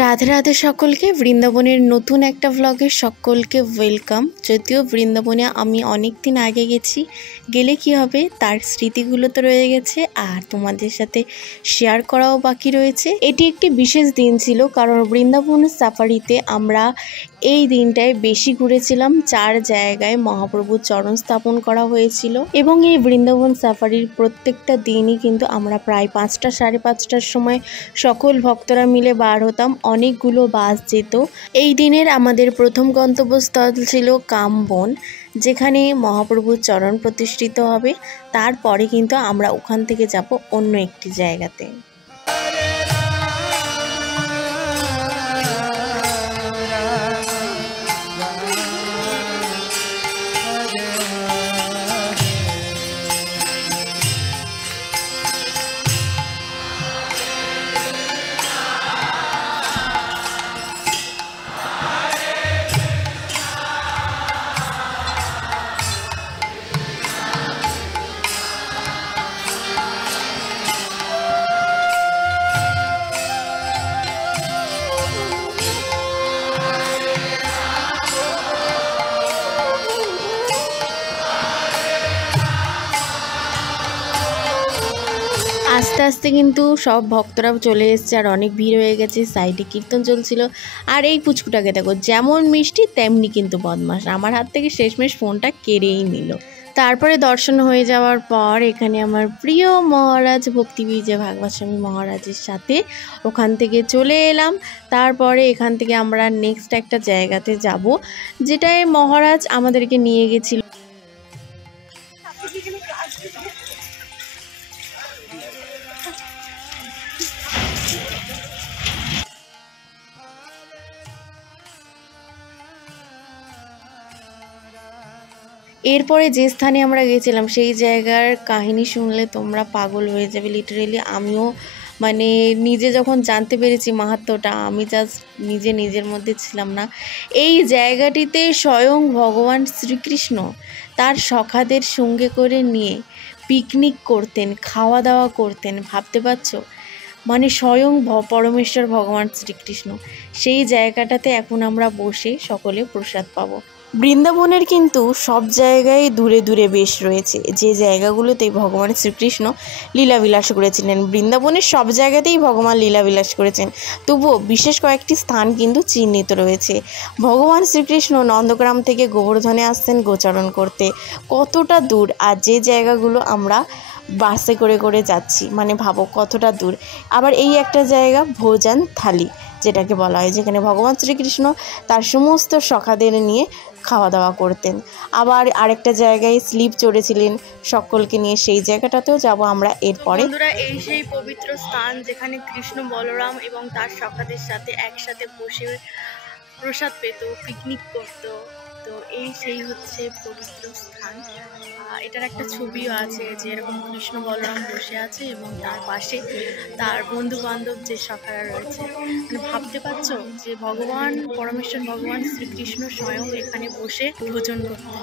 রাধে রাধে সকলকে। বৃন্দাবনের নতুন একটা ভ্লগে সকলকে ওয়েলকাম। যদিও বৃন্দাবনে আমি অনেক দিন আগে গেছি, গেলে কি হবে তার স্মৃতিগুলো তো রয়ে গেছে আর তোমাদের সাথে শেয়ার করাও বাকি রয়েছে। এটি একটি বিশেষ দিন ছিল, কারণ বৃন্দাবন সাফারিতে আমরা এই দিনটায় বেশি ঘুরেছিলাম। 4 জায়গায় মহাপ্রভুর চরণ স্থাপন করা হয়েছিল এবং এই বৃন্দাবন সাফারির প্রত্যেকটা দিনই কিন্তু আমরা প্রায় 5টা সাড়ে 5টার সময় সকল ভক্তরা মিলে বার হতাম। অনেকগুলো বাস যেত। এই দিনের আমাদের প্রথম গন্তব্যস্থল ছিল কামবন, যেখানে মহাপ্রভুর চরণ প্রতিষ্ঠিত হবে। তারপরে কিন্তু আমরা ওখান থেকে যাব অন্য একটি জায়গাতে। আস্তে আস্তে কিন্তু সব ভক্তরাও চলে এসেছে আর অনেক ভিড় হয়ে গেছে। সাইডে কীর্তন চলছিল। আর এই পুচকুটাকে দেখো, যেমন মিষ্টি তেমনি কিন্তু বদমাশ। আমার হাত থেকে শেষমেশ ফোনটা কেড়েই নিল। তারপরে দর্শন হয়ে যাওয়ার পর এখানে আমার প্রিয় মহারাজ ভক্তি বিজয় ভাগবত স্বামী মহারাজের সাথে ওখান থেকে চলে এলাম। তারপরে এখান থেকে আমরা নেক্সট একটা জায়গাতে যাব, যেটায় মহারাজ আমাদেরকে নিয়ে গেছিল। এরপরে যে স্থানে আমরা গেছিলাম সেই জায়গার কাহিনী শুনলে তোমরা পাগল হয়ে যাবে। লিটারেলি আমিও নিজে যখন জানতে পেরেছি মাহাত্ম্যটা, আমি জাস্ট নিজের মধ্যে ছিলাম না। এই জায়গাটিতে স্বয়ং ভগবান শ্রীকৃষ্ণ তার সখাদের সঙ্গে করে নিয়ে পিকনিক করতেন, খাওয়া দাওয়া করতেন। ভাবতে পারছো? স্বয়ং পরমেশ্বর ভগবান শ্রীকৃষ্ণ। সেই জায়গাটাতে এখন আমরা বসে সকলে প্রসাদ পাবো। বৃন্দাবনের কিন্তু সব জায়গায় দূরে দূরে বেশ রয়েছে, যে জায়গাগুলোতে ভগবান শ্রীকৃষ্ণ লীলাবিলাস করেছিলেন। বৃন্দাবনের সব জায়গাতেই ভগবান লীলাবিলাস করেছেন, তবুও বিশেষ কয়েকটি স্থান কিন্তু চিহ্নিত রয়েছে। ভগবান শ্রীকৃষ্ণ নন্দগ্রাম থেকে গোবর্ধনে আসতেন গোচারণ করতে। কতটা দূর! আর যে জায়গাগুলো আমরা বাসে করে করে যাচ্ছি, ভাবো কতটা দূর। আবার এই একটা জায়গা ভোজন থালি যেটাকে বলা হয়, যেখানে ভগবান শ্রীকৃষ্ণ তার সমস্ত সখাদের নিয়ে খাওয়া দাওয়া করতেন। আবার আরেকটা জায়গায় স্লিপ চড়েছিলেন সকলকে নিয়ে, সেই জায়গাটাতেও যাব আমরা এরপরে। বন্ধুরা, এই সেই পবিত্র স্থান যেখানে কৃষ্ণ বলরাম এবং তার সখাদের সাথে একসাথে বসে প্রসাদ পেত, পিকনিক করত। তো এই সেই হচ্ছে পবিত্র স্থান। এটার একটা ছবিও আছে, যে এরকম কৃষ্ণ বলরাম বসে আছে এবং তার পাশে তার বন্ধু বান্ধব যে সখারা রয়েছে। ভাবতে পারছো যে ভগবান পরমেশ্বর ভগবান শ্রীকৃষ্ণ স্বয়ং এখানে বসে ভোজন করতেন।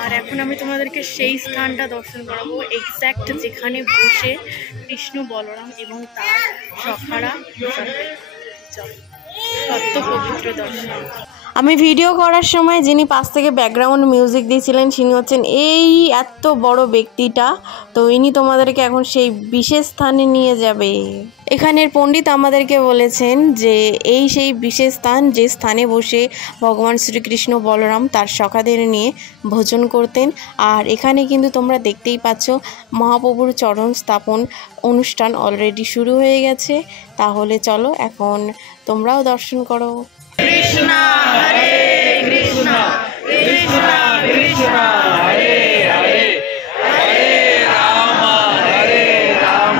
আর এখন আমি তোমাদেরকে সেই স্থানটা দর্শন করাবো, এক্স্যাক্ট যেখানে বসে কৃষ্ণ বলরাম এবং তার সখারা প্রসাদ পেত। কত পবিত্র দর্শন। আমি ভিডিও করার সময় যিনি পাশ থেকে ব্যাকগ্রাউন্ড মিউজিক দিয়েছিলেন তিনি হচ্ছেন এই এত বড় ব্যক্তিটা। তো ইনি তোমাদেরকে এখন সেই বিশেষ স্থানে নিয়ে যাবে। এখানের পণ্ডিত আমাদেরকে বলেছেন যে এই সেই বিশেষ স্থান, যে স্থানে বসে ভগবান শ্রীকৃষ্ণ বলরাম তার সখাদের নিয়ে ভোজন করতেন। আর এখানে কিন্তু তোমরা দেখতেই পাচ্ছ মহাপ্রভুর চরণ স্থাপন অনুষ্ঠান অলরেডি শুরু হয়ে গেছে। তাহলে চলো এখন তোমরাও দর্শন করো। কৃষ্ণ হরে কৃষ্ণ কৃষ্ণ কৃষ্ণ হরে হরে হরে রাম হরে রাম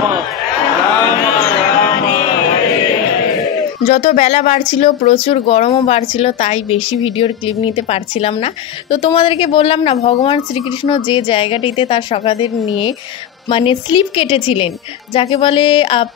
রাম রাম হরে। যত বেলা বাড়ছিল প্রচুর গরমও বাড়ছিল, তাই বেশি ভিডিওর ক্লিপ নিতে পারছিলাম না। তো তোমাদেরকে বললাম না, ভগবান শ্রীকৃষ্ণ যে জায়গাটিতে তার সখাদের নিয়ে স্লিপ কেটেছিলেন, যাকে বলে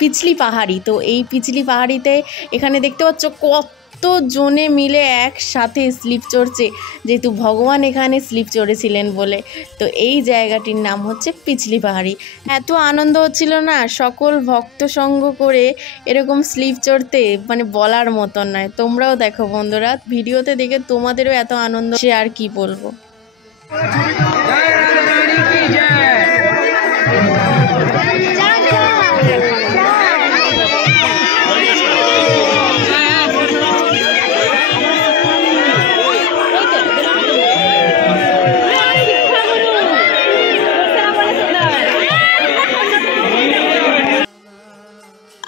পিছলি পাহাড়ি। তো এই পিছলি পাহাড়িতে এখানে দেখতে পাচ্ছ কত জনে মিলে একসাথে স্লিপ চড়ছে, যেহেতু ভগবান এখানে স্লিপ চড়েছিলেন বলে। তো এই জায়গাটির নাম হচ্ছে পিছলি পাহাড়ি। এত আনন্দ হচ্ছিল না সকল ভক্ত সঙ্গ করে এরকম স্লিপ চড়তে, মানে বলার মতন নয়। তোমরাও দেখো বন্ধুরা, ভিডিওতে দেখে তোমাদেরও এত আনন্দ, সে আর কি বলবো।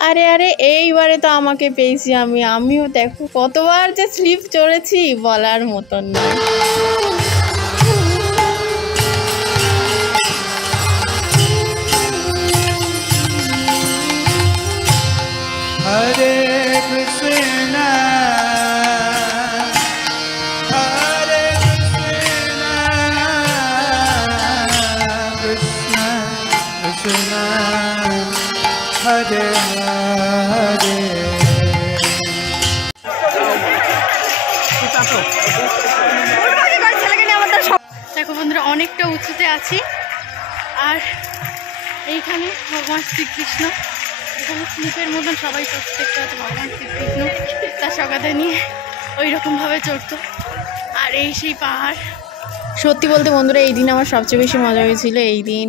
আরে আরে এইবারে তো আমাকে পেয়েছি আমিও দেখো কতবার যে স্লিপ চড়েছি বলার মতন না। হরে কৃষ্ণ হরে কৃষ্ণ কৃষ্ণ কৃষ্ণ হরে হরে। দেখো বন্ধুরা, অনেকটা উঁচুতে আছি, আর এইখানে ভগবান শ্রীকৃষ্ণ এখানে স্লিপের মতন সবাই চড়তে দেখতে হচ্ছে। ভগবান শ্রীকৃষ্ণ তার সকাতে নিয়ে ওই রকমভাবে চড়তো, আর এই সেই পাহাড়। সত্যি বলতে বন্ধুরা, এই দিন আমার সবচেয়ে বেশি মজা হয়েছিল। এই দিন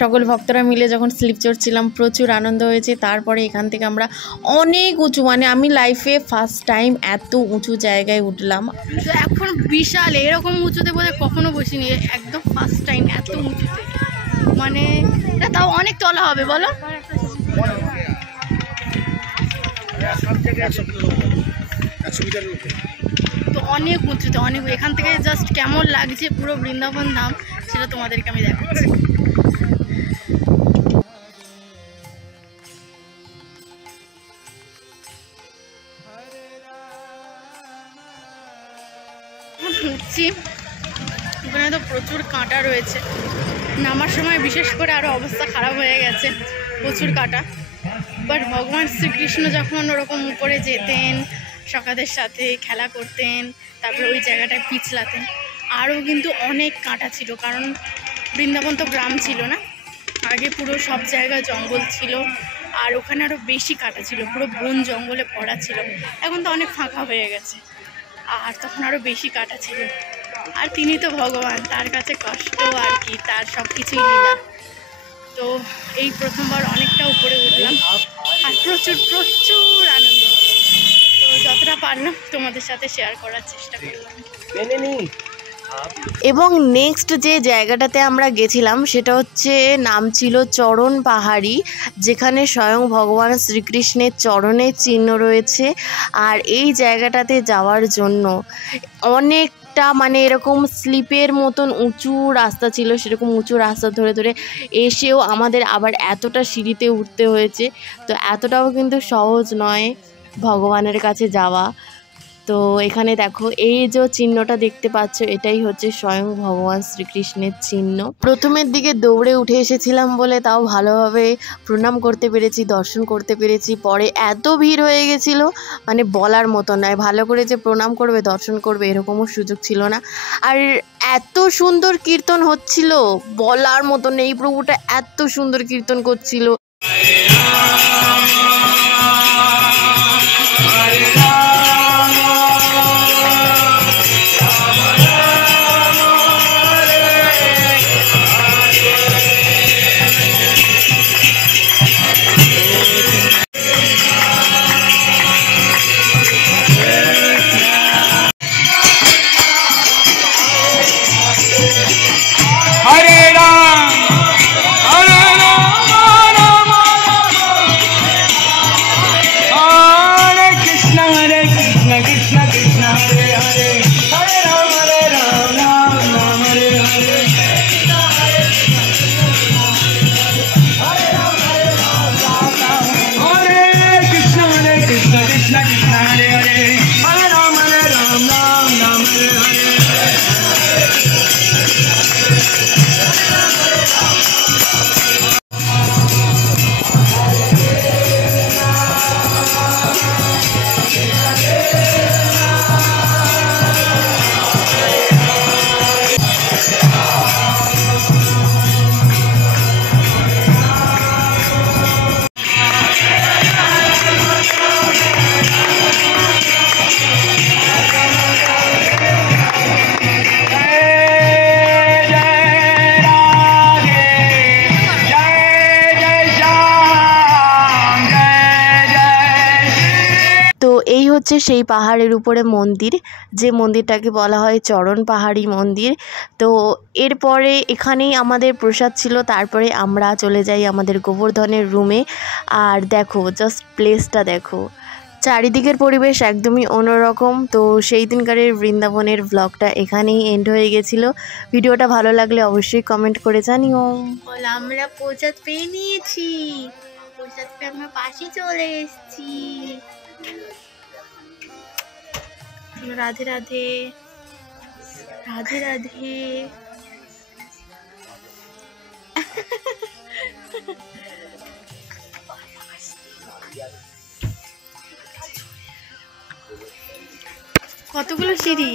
সকল ভক্তরা মিলে যখন স্লিপ চড়ছিলাম প্রচুর আনন্দ হয়েছে। তারপরে এখান থেকে আমরা অনেক উঁচু, মানে আমি লাইফে ফার্স্ট টাইম এত উঁচু জায়গায় উঠলাম। এখন বিশাল, এরকম উঁচুতে বোধহয় কখনো বসিনি, একদম ফার্স্ট টাইম এত উঁচুতে। মানে এটা তাও অনেক তলা হবে বলো। তো অনেক উঁচুতে, অনেক। এখান থেকে জাস্ট কেমন লাগছে পুরো বৃন্দাবন ধাম সেটা তোমাদেরকে আমি দেখাচ্ছি। উঠছি, ওখানে তো প্রচুর কাঁটা রয়েছে, নামার সময় বিশেষ করে আরও অবস্থা খারাপ হয়ে গেছে, প্রচুর কাঁটা। বাট ভগবান শ্রীকৃষ্ণ যখন ওরকম উপরে যেতেন, সকাদের সাথে খেলা করতেন, তারপরে ওই জায়গাটায় পিছলাতেন, আরও কিন্তু অনেক কাঁটা ছিল, কারণ বৃন্দাবন তো গ্রাম ছিল না, আগে পুরো সব জায়গায় জঙ্গল ছিল, আর ওখানে আরও বেশি কাঁটা ছিল, পুরো বন জঙ্গলে ভরা ছিল। এখন তো অনেক ফাঁকা হয়ে গেছে, আর তখন আরও বেশি কাঁটা ছিল। আর তিনি তো ভগবান, তার কাছে কষ্ট আর কি, তার সব কিছুই লীলা। তো এই প্রথমবার অনেকটা উপরে উঠলাম, আর প্রচুর প্রচুর আনন্দ। তো যতটা পারলাম তোমাদের সাথে শেয়ার করার চেষ্টা করলাম। এবং নেক্সট যে জায়গাটাতে আমরা গেছিলাম সেটা হচ্ছে নাম ছিল চরণ পাহাড়ি, যেখানে স্বয়ং ভগবান শ্রীকৃষ্ণের চরণের চিহ্ন রয়েছে। আর এই জায়গাটাতে যাওয়ার জন্য অনেকটা, মানে এরকম স্লিপের মতন উঁচু রাস্তা ছিল, সেরকম উঁচু রাস্তা ধরে ধরে এসেও আমাদের আবার এতটা সিঁড়িতে উঠতে হয়েছে। তো এতটাও কিন্তু সহজ নয় ভগবানের কাছে যাওয়া। তো এখানে দেখো এই যে চিহ্নটা দেখতে পাচ্ছ, এটাই হচ্ছে স্বয়ং ভগবান শ্রীকৃষ্ণের চিহ্ন। প্রথমের দিকে দৌড়ে উঠে এসেছিলাম বলে তাও ভালোভাবে প্রণাম করতে পেরেছি, দর্শন করতে পেরেছি। পরে এত ভিড় হয়ে গেছিল, মানে বলার মতো নয়। ভালো করে যে প্রণাম করবে, দর্শন করবে এরকমও সুযোগ ছিল না। আর এত সুন্দর কীর্তন হচ্ছিল বলার মতো নেই, এই প্রভুটা এত সুন্দর কীর্তন করছিল। এই হচ্ছে সেই পাহাড়ের উপরে মন্দির, যে মন্দিরটাকে বলা হয় চরণ পাহাড়ি মন্দির। তো এরপরে এখানেই আমাদের প্রসাদ ছিল, তারপরে আমরা চলে যাই আমাদের গোবর্ধনের রুমে। আর দেখো জাস্ট প্লেসটা দেখো, চারিদিকের পরিবেশ একদমই অন্যরকম। তো সেই দিনকারের বৃন্দাবনের ব্লগটা এখানেই এন্ড হয়ে গেছিলো। ভিডিওটা ভালো লাগলে অবশ্যই কমেন্ট করে জানিও। আমরা প্রসাদ পেয়ে নিয়েছি, প্রসাদ পেয়ে আমরা পাশে চলে এসেছি। রাধে রাধে, রাধে রাধে। কতগুলো সিঁড়ি।